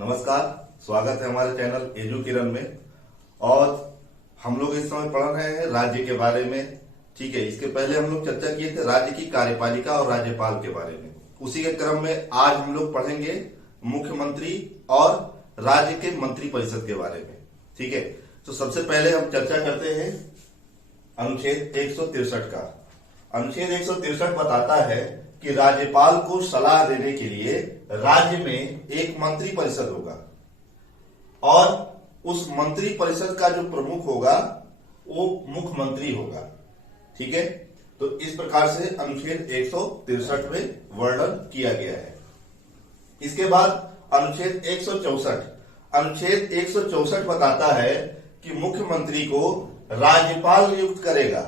नमस्कार, स्वागत है हमारे चैनल एजू किरण में। और हम लोग इस समय पढ़ रहे हैं राज्य के बारे में। ठीक है, इसके पहले हम लोग चर्चा किए थे राज्य की कार्यपालिका और राज्यपाल के बारे में। उसी के क्रम में आज हम लोग पढ़ेंगे मुख्यमंत्री और राज्य के मंत्री परिषद के बारे में। ठीक है, तो सबसे पहले हम चर्चा करते हैं अनुच्छेद 163 का। अनुच्छेद 163 बताता है कि राज्यपाल को सलाह देने के लिए राज्य में एक मंत्री परिषद होगा और उस मंत्री परिषद का जो प्रमुख होगा वो मुख्यमंत्री होगा। ठीक है, तो इस प्रकार से अनुच्छेद 163 में वर्णन किया गया है। इसके बाद अनुच्छेद 164। अनुच्छेद 164 बताता है कि मुख्यमंत्री को राज्यपाल नियुक्त करेगा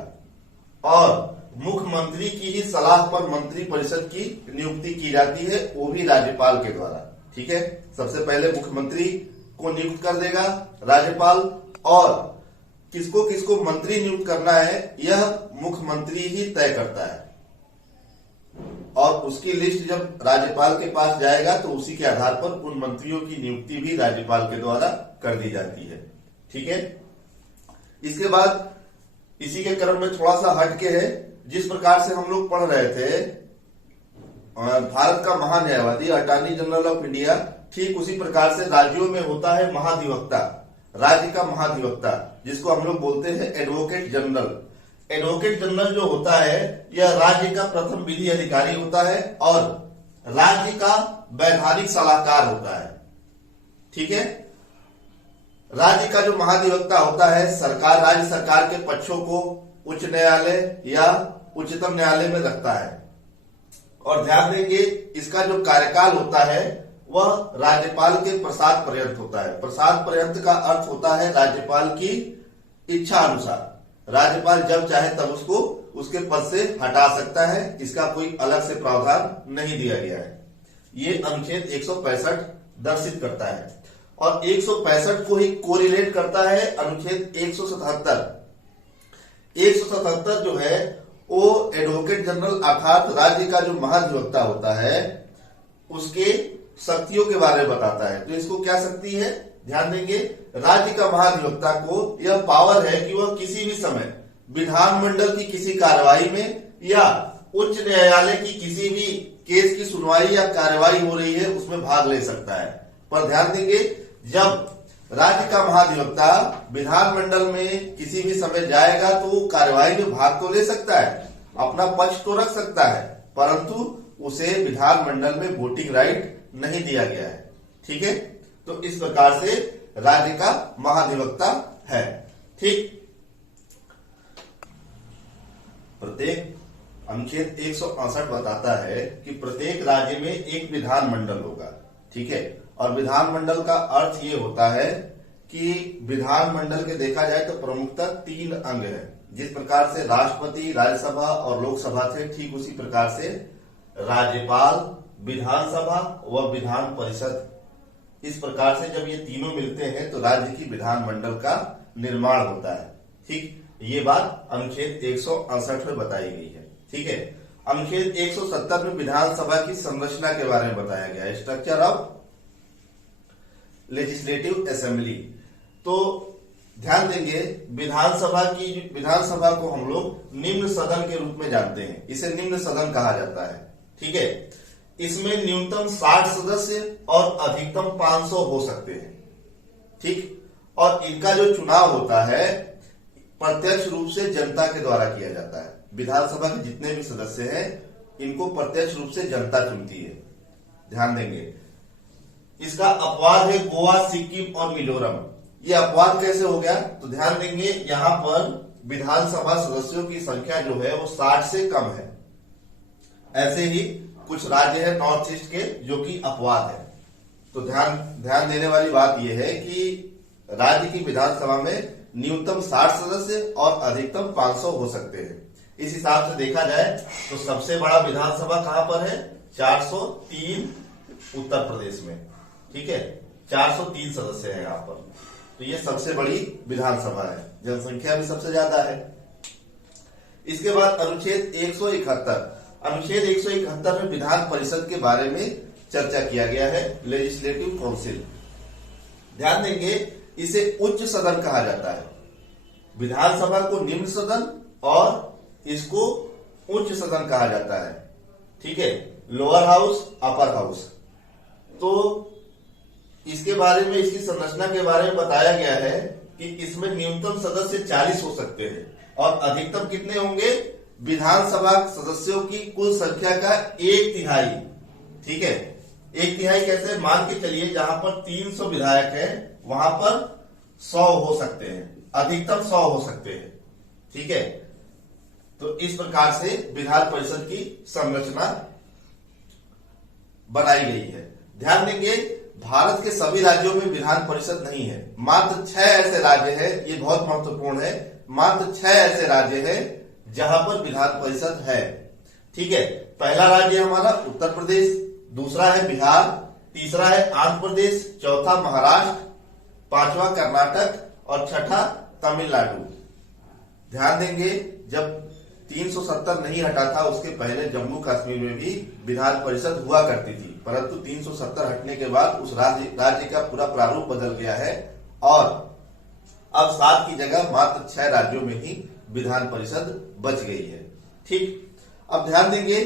और मुख्यमंत्री की ही सलाह पर मंत्री परिषद की नियुक्ति की जाती है, वो भी राज्यपाल के द्वारा। ठीक है, सबसे पहले मुख्यमंत्री को नियुक्त कर देगा राज्यपाल और किसको किसको मंत्री नियुक्त करना है यह मुख्यमंत्री ही तय करता है। और उसकी लिस्ट जब राज्यपाल के पास जाएगा तो उसी के आधार पर उन मंत्रियों की नियुक्ति भी राज्यपाल के द्वारा कर दी जाती है। ठीक है, इसके बाद इसी के क्रम में थोड़ा सा हटके है, जिस प्रकार से हम लोग पढ़ रहे थे भारत का महान्यायवादी अटॉर्नी जनरल ऑफ इंडिया, ठीक उसी प्रकार से राज्यों में होता है महाधिवक्ता, राज्य का महाधिवक्ता, जिसको हम लोग बोलते हैं एडवोकेट जनरल। एडवोकेट जनरल जो होता है यह राज्य का प्रथम विधि अधिकारी होता है और राज्य का वैधानिक सलाहकार होता है। ठीक है, राज्य का जो महाधिवक्ता होता है सरकार, राज्य सरकार के पक्षों को उच्च न्यायालय या उच्चतम न्यायालय में रखता है। और ध्यान देंगे इसका जो कार्यकाल होता है वह राज्यपाल के प्रसाद पर्यंत होता है। प्रसाद पर्यंत का अर्थ होता है राज्यपाल की इच्छा अनुसार राज्यपाल जब चाहे तब उसको उसके पद से हटा सकता है, इसका कोई अलग से प्रावधान नहीं दिया गया है। ये अनुच्छेद 165 दर्शित करता है और 165 को ही कोरिलेट करता है अनुच्छेद 177। 177 जो है वो एडवोकेट जनरल अर्थात राज्य का जो महाधिवक्ता होता है उसके शक्तियों के बारे में बताता है। तो इसको क्या शक्ति है, ध्यान देंगे, राज्य का महाधिवक्ता को यह पावर है कि वह किसी भी समय विधानमंडल की किसी कार्रवाई में या उच्च न्यायालय की किसी भी केस की सुनवाई या कार्रवाई हो रही है उसमें भाग ले सकता है। पर ध्यान देंगे जब राज्य का महाधिवक्ता विधानमंडल में किसी भी समय जाएगा तो वो कार्यवाही में भाग तो ले सकता है, अपना पक्ष तो रख सकता है, परंतु उसे विधानमंडल में वोटिंग राइट नहीं दिया गया है। ठीक है, तो इस प्रकार से राज्य का महाधिवक्ता है। ठीक, प्रत्येक अनुच्छेद 168 बताता है कि प्रत्येक राज्य में एक विधानमंडल होगा। ठीक है, और विधानमंडल का अर्थ ये होता है कि विधानमंडल के देखा जाए तो प्रमुखतः 3 अंग है। जिस प्रकार से राष्ट्रपति, राज्यसभा और लोकसभा थे, ठीक उसी प्रकार से राज्यपाल, विधानसभा व विधान परिषद। इस प्रकार से जब ये तीनों मिलते हैं तो राज्य की विधानमंडल का निर्माण होता है। ठीक, ये बात अनुच्छेद 168 में बताई गई है। ठीक है, अनुच्छेद 170 में विधानसभा की संरचना के बारे में बताया गया है, स्ट्रक्चर ऑफ लेजिस्लेटिव असेंबली। तो ध्यान देंगे विधानसभा को हम लोग निम्न सदन के रूप में जानते हैं, इसे निम्न सदन कहा जाता है। ठीक है, इसमें न्यूनतम 60 सदस्य और अधिकतम 500 हो सकते हैं। ठीक, और इनका जो चुनाव होता है प्रत्यक्ष रूप से जनता के द्वारा किया जाता है। विधानसभा के जितने भी सदस्य हैं इनको प्रत्यक्ष रूप से जनता चुनती है। ध्यान देंगे, इसका अपवाद है गोवा, सिक्किम और मिजोरम। ये अपवाद कैसे हो गया, तो ध्यान देंगे यहां पर विधानसभा सदस्यों की संख्या जो है वो 60 से कम है। ऐसे ही कुछ राज्य है नॉर्थ ईस्ट के जो कि अपवाद है। तो ध्यान देने वाली बात यह है कि राज्य की विधानसभा में न्यूनतम 60 सदस्य और अधिकतम 500 हो सकते हैं। इस हिसाब से देखा जाए तो सबसे बड़ा विधानसभा कहां पर है, 403 उत्तर प्रदेश में। ठीक है, 403 सदस्य हैं यहाँ पर, तो ये सबसे बड़ी विधानसभा है, जनसंख्या भी सबसे ज्यादा है। इसके बाद अनुच्छेद 171। अनुच्छेद 171 में विधान परिषद के बारे में चर्चा किया गया है, लेजिस्लेटिव काउंसिल। ध्यान देंगे, इसे उच्च सदन कहा जाता है। विधानसभा को निम्न सदन और इसको उच्च सदन कहा जाता है। ठीक है, लोअर हाउस, अपर हाउस। तो इसके बारे में, इसकी संरचना के बारे में बताया गया है कि इसमें न्यूनतम सदस्य 40 हो सकते हैं और अधिकतम कितने होंगे? विधानसभा सदस्यों की कुल संख्या का 1/3। ठीक है, 1/3 कैसे? मान के चलिए जहां पर 300 विधायक हैं वहां पर 100 हो सकते हैं, अधिकतम 100 हो सकते हैं। ठीक है, तो इस प्रकार से विधान परिषद की संरचना बनाई गई है। ध्यान देंगे, भारत के सभी राज्यों में विधान परिषद नहीं है। मात्र 6 ऐसे राज्य हैं, ये बहुत महत्वपूर्ण है, मात्र 6 ऐसे राज्य हैं जहां पर विधान परिषद है। ठीक है, पहला राज्य हमारा उत्तर प्रदेश, दूसरा है बिहार, तीसरा है आंध्र प्रदेश, चौथा महाराष्ट्र, पांचवा कर्नाटक और छठा तमिलनाडु। ध्यान देंगे, जब 370 नहीं हटा था उसके पहले जम्मू कश्मीर में भी विधान परिषद हुआ करती थी, परंतु 370 हटने के बाद उस राज्य का पूरा प्रारूप बदल गया है और अब 7 की जगह मात्र 6 राज्यों में ही विधान परिषद बच गई है। ठीक, अब ध्यान देंगे,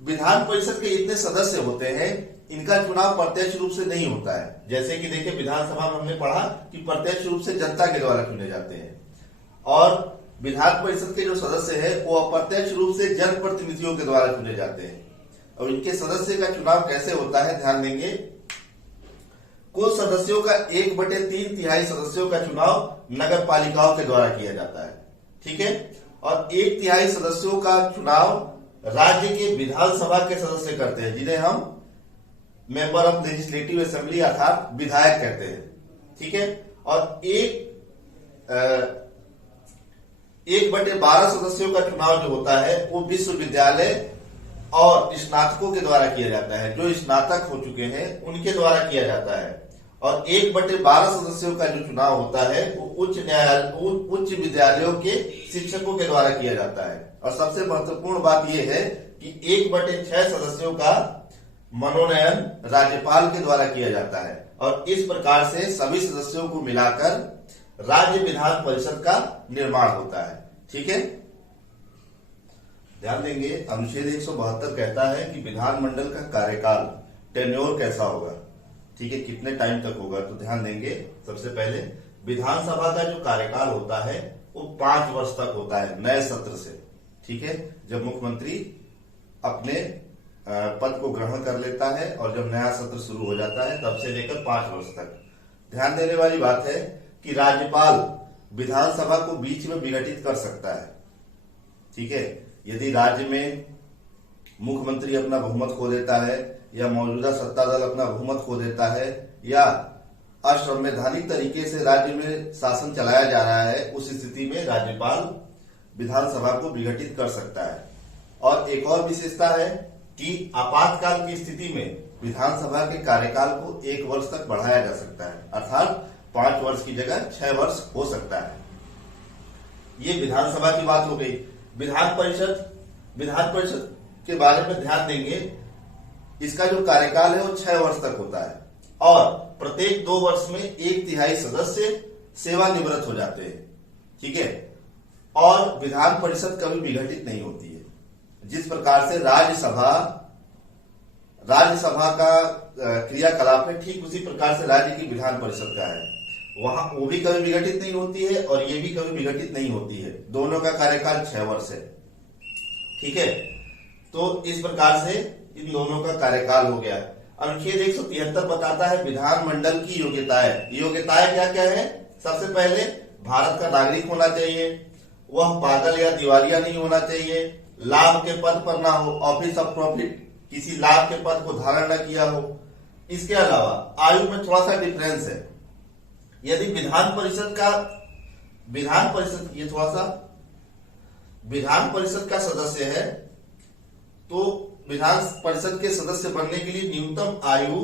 विधान परिषद के इतने सदस्य होते हैं, इनका चुनाव प्रत्यक्ष रूप से नहीं होता है। जैसे कि देखिए, विधानसभा में हमने पढ़ा कि प्रत्यक्ष रूप से जनता के द्वारा चुने जाते हैं और विधान परिषद के जो सदस्य हैं वो अप्रत्यक्ष रूप से जनप्रतिनिधियों के द्वारा चुने जाते हैं। और इनके सदस्य का चुनाव कैसे होता है? ध्यान देंगे, कुल सदस्यों का 1/3 सदस्यों का चुनाव नगर पालिकाओं के द्वारा किया जाता है। ठीक है, और 1/3 सदस्यों का चुनाव राज्य के विधानसभा के सदस्य करते हैं, जिन्हें हम मेंबर ऑफ लेजिस्लेटिव असेंबली अर्थात विधायक कहते हैं। ठीक है, और 1/12 सदस्यों का चुनाव जो होता है वो विश्वविद्यालय और स्नातकों के द्वारा किया जाता है। जो स्नातक हो चुके हैं उनके द्वारा किया जाता है। और 1/12 सदस्यों का जो चुनाव होता है वो उच्च विद्यालयों के शिक्षकों के द्वारा किया जाता है। और सबसे महत्वपूर्ण बात यह है कि 1/6 सदस्यों का मनोनयन राज्यपाल के द्वारा किया जाता है। और इस प्रकार से सभी सदस्यों को मिलाकर राज्य विधान परिषद का निर्माण होता है। ठीक है, ध्यान देंगे, अनुच्छेद 172 कहता है कि विधानमंडल का कार्यकाल, टेन्योर कैसा होगा। ठीक है, कितने टाइम तक होगा? तो ध्यान देंगे, सबसे पहले विधानसभा का जो कार्यकाल होता है वो 5 वर्ष तक होता है नए सत्र से। ठीक है, जब मुख्यमंत्री अपने पद को ग्रहण कर लेता है और जब नया सत्र शुरू हो जाता है तब से लेकर 5 वर्ष तक। ध्यान देने वाली बात है कि राज्यपाल विधानसभा को बीच में विघटित कर सकता है। ठीक है, यदि राज्य में मुख्यमंत्री अपना बहुमत खो देता है या मौजूदा सत्ता दल अपना बहुमत खो देता है या असंवैधानिक तरीके से राज्य में शासन चलाया जा रहा है, उस स्थिति में राज्यपाल विधानसभा को विघटित कर सकता है। और एक और विशेषता है कि आपातकाल की स्थिति में विधानसभा के कार्यकाल को 1 वर्ष तक बढ़ाया जा सकता है, अर्थात 5 वर्ष की जगह 6 वर्ष हो सकता है। ये विधानसभा की बात हो गई। विधान परिषद के बारे में ध्यान देंगे, इसका जो कार्यकाल है वो 6 वर्ष तक होता है और प्रत्येक 2 वर्ष में 1/3 सदस्य सेवानिवृत्त हो जाते हैं। ठीक है, और विधान परिषद कभी विघटित नहीं होती है। जिस प्रकार से राज्यसभा का क्रियाकलाप है, ठीक उसी प्रकार से राज्य की विधान परिषद का है। वहां वो भी कभी विघटित नहीं होती है और ये भी कभी विघटित नहीं होती है। दोनों का कार्यकाल 6 वर्ष है। ठीक है, तो इस प्रकार से इन दोनों का कार्यकाल हो गया। अनुच्छेद 173 बताता है विधानमंडल की योग्यताएं। योग्यताएं क्या क्या है? सबसे पहले भारत का नागरिक होना चाहिए, वह पागल या दिवालिया नहीं होना चाहिए, लाभ के पद पर ना हो, ऑफिस ऑफ प्रॉफिट, किसी लाभ के पद को धारण न किया हो। इसके अलावा आयु में थोड़ा सा डिफरेंस है। यदि विधान परिषद का सदस्य है तो विधान परिषद के सदस्य बनने के लिए न्यूनतम आयु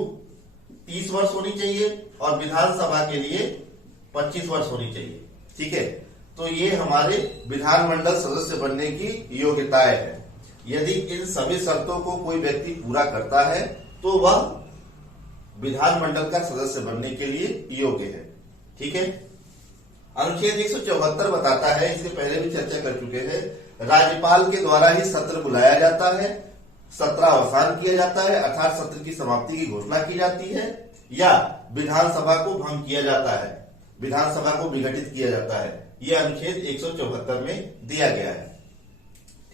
30 वर्ष होनी चाहिए और विधानसभा के लिए 25 वर्ष होनी चाहिए। ठीक है, तो ये हमारे विधानमंडल सदस्य बनने की योग्यताएं है। यदि इन सभी शर्तों को कोई व्यक्ति पूरा करता है तो वह विधानमंडल का सदस्य बनने के लिए योग्य है। ठीक है। अनुच्छेद 174 बताता है, इससे पहले भी चर्चा कर चुके हैं, राज्यपाल के द्वारा ही सत्र बुलाया जाता है, सत्रावसान किया जाता है, अर्थात सत्र की समाप्ति की घोषणा की जाती है, या विधानसभा को भंग किया जाता है, विधानसभा को विघटित किया जाता है। यह अनुच्छेद 174 में दिया गया है।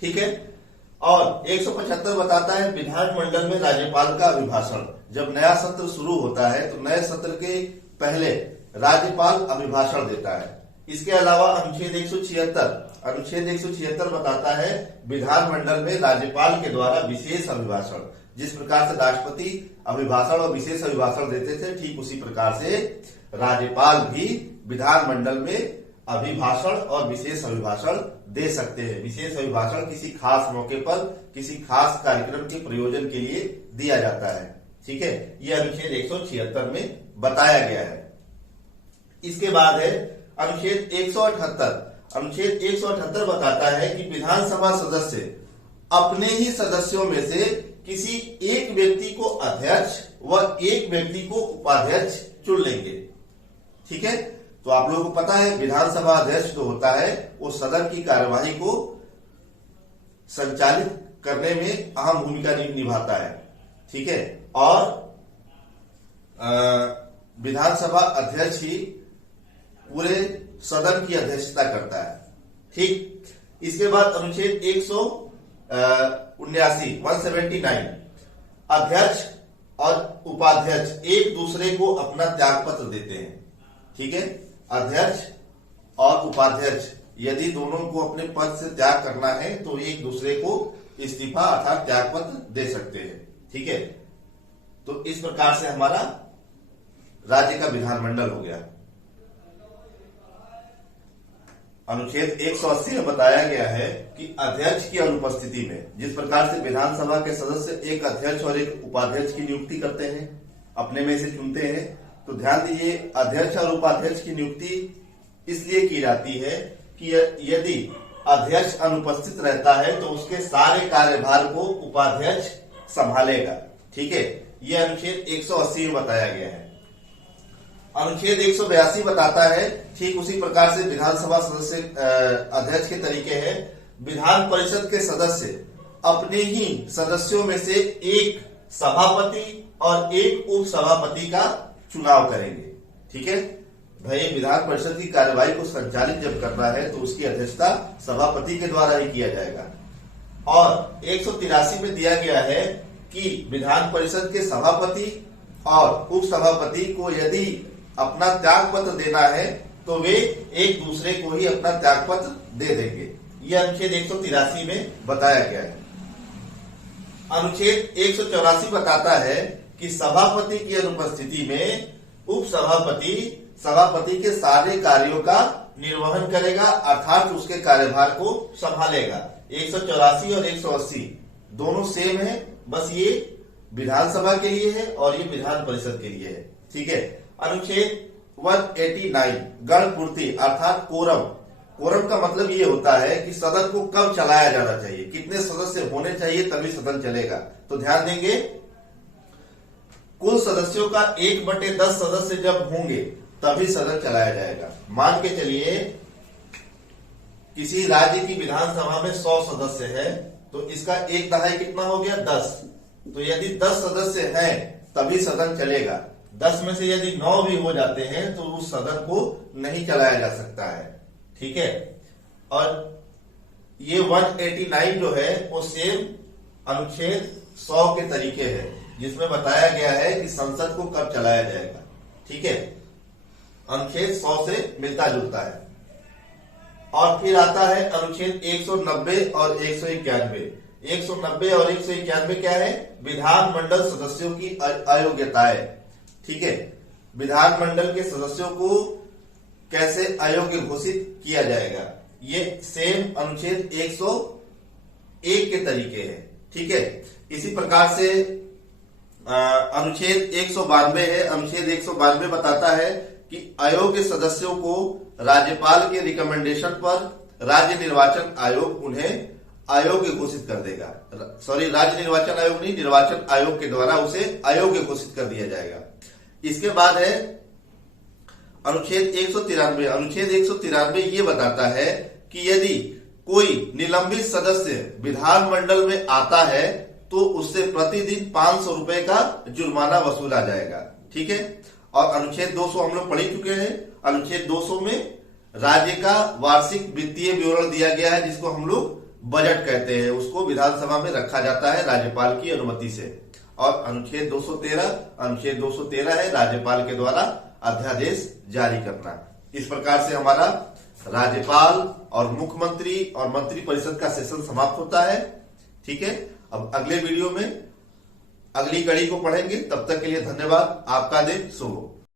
ठीक है। और 175 बताता है विधानमंडल में राज्यपाल का अभिभाषण। जब नया सत्र शुरू होता है तो नए सत्र के पहले राज्यपाल अभिभाषण देता है। इसके अलावा अनुच्छेद 176 बताता है विधानमंडल में राज्यपाल के द्वारा विशेष अभिभाषण। जिस प्रकार से राष्ट्रपति अभिभाषण और विशेष अभिभाषण देते थे, ठीक उसी प्रकार से राज्यपाल भी विधानमंडल में अभिभाषण और विशेष अभिभाषण दे सकते हैं। विशेष अभिभाषण किसी खास मौके पर किसी खास कार्यक्रम के प्रयोजन के लिए दिया जाता है। ठीक है। यह अनुच्छेद 176 में बताया गया है। इसके बाद है अनुच्छेद 178। अनुच्छेद 178 बताता है कि विधानसभा सदस्य अपने ही सदस्यों में से किसी एक व्यक्ति को अध्यक्ष व एक व्यक्ति को उपाध्यक्ष चुन लेंगे। ठीक है। तो आप लोगों को पता है विधानसभा अध्यक्ष जो होता है वो सदन की कार्यवाही को संचालित करने में अहम भूमिका निभाता है। ठीक है। और विधानसभा अध्यक्ष ही पूरे सदन की अध्यक्षता करता है। ठीक। इसके बाद अनुच्छेद 179 अध्यक्ष और उपाध्यक्ष एक दूसरे को अपना त्याग पत्र देते हैं। ठीक है। अध्यक्ष और उपाध्यक्ष यदि दोनों को अपने पद से त्याग करना है तो एक दूसरे को इस्तीफा अर्थात त्याग पत्र दे सकते हैं। ठीक है। तो इस प्रकार से हमारा राज्य का विधानमंडल हो गया। अनुच्छेद 180 में बताया गया है कि अध्यक्ष की अनुपस्थिति में जिस प्रकार से विधानसभा के सदस्य एक अध्यक्ष और एक उपाध्यक्ष की नियुक्ति करते हैं, अपने में से चुनते हैं, तो ध्यान दीजिए अध्यक्ष और उपाध्यक्ष की नियुक्ति इसलिए की जाती है कि यदि अध्यक्ष अनुपस्थित रहता है तो उसके सारे कार्यभार को उपाध्यक्ष संभालेगा। ठीक है। यह अनुच्छेद 180 में बताया गया है। अनुच्छेद 182 बताता है ठीक उसी प्रकार से विधानसभा सदस्य अध्यक्ष के तरीके हैं। विधान परिषद के सदस्य अपने ही सदस्यों में से एक सभापति और एक उप सभापति का चुनाव करेंगे। ठीक है। भाई विधान परिषद की कार्यवाही को संचालित जब करना है तो उसकी अध्यक्षता सभापति के द्वारा ही किया जाएगा। और 183 में दिया गया है कि विधान परिषद के सभापति और उप सभापति को यदि अपना त्याग पत्र देना है तो वे एक दूसरे को ही अपना त्याग पत्र दे देंगे। यह अनुच्छेद 183 में बताया गया है। अनुच्छेद 184 बताता है कि सभापति की अनुपस्थिति में उप सभापति सभापति के सारे कार्यों का निर्वहन करेगा अर्थात उसके कार्यभार को संभालेगा। 184 और 180 दोनों सेम है, बस ये विधानसभा के लिए है और ये विधान परिषद के लिए है। ठीक है। अनुच्छेद 189 गणपूर्ति अर्थात कोरम। कोरम का मतलब ये होता है कि सदन को कब चलाया जाना चाहिए, कितने सदस्य होने चाहिए तभी सदन चलेगा। तो ध्यान देंगे कुल सदस्यों का 1/10 सदस्य जब होंगे तभी सदन चलाया जाएगा। मान के चलिए किसी राज्य की विधानसभा में 100 सदस्य है तो इसका 1/10 कितना हो गया 10। तो यदि 10 सदस्य हैं तभी सदन चलेगा। 10 में से यदि 9 भी हो जाते हैं तो उस सदन को नहीं चलाया जा सकता है। ठीक है। और ये 189 जो है वो सेम अनुच्छेद 100 के तरीके है जिसमें बताया गया है कि संसद को कब चलाया जाएगा। ठीक है। अनुच्छेद 100 से मिलता जुलता है। और फिर आता है अनुच्छेद 190 और 191। 190 और 191 क्या है? विधानमंडल सदस्यों की अयोग्यताएं। ठीक है। विधानमंडल के सदस्यों को कैसे अयोग्य घोषित किया जाएगा, ये सेम अनुच्छेद 101 के तरीके है। ठीक है। इसी प्रकार से अनुच्छेद 192 है। अनुच्छेद 192 बताता है कि अयोग्य सदस्यों को राज्यपाल के रिकमेंडेशन पर राज्य निर्वाचन आयोग उन्हें अयोग्य घोषित कर देगा। सॉरी, राज्य निर्वाचन आयोग नहीं, निर्वाचन आयोग के द्वारा उसे अयोग्य घोषित कर दिया जाएगा। इसके बाद है अनुच्छेद 193। अनुच्छेद 193 ये बताता है कि यदि कोई निलंबित सदस्य विधानमंडल में आता है तो उससे प्रतिदिन 500 रुपए का जुर्माना वसूला जाएगा। ठीक है। और अनुच्छेद 200 हम लोग पढ़ ही चुके हैं। अनुच्छेद 200 में राज्य का वार्षिक वित्तीय विवरण दिया गया है, जिसको हम लोग बजट कहते हैं। उसको विधानसभा में रखा जाता है राज्यपाल की अनुमति से। और अनुच्छेद 213 है राज्यपाल के द्वारा अध्यादेश जारी करना। इस प्रकार से हमारा राज्यपाल और मुख्यमंत्री और मंत्री परिषद का सेशन समाप्त होता है। ठीक है। अब अगले वीडियो में अगली कड़ी को पढ़ेंगे। तब तक के लिए धन्यवाद। आपका दिन शुभ हो।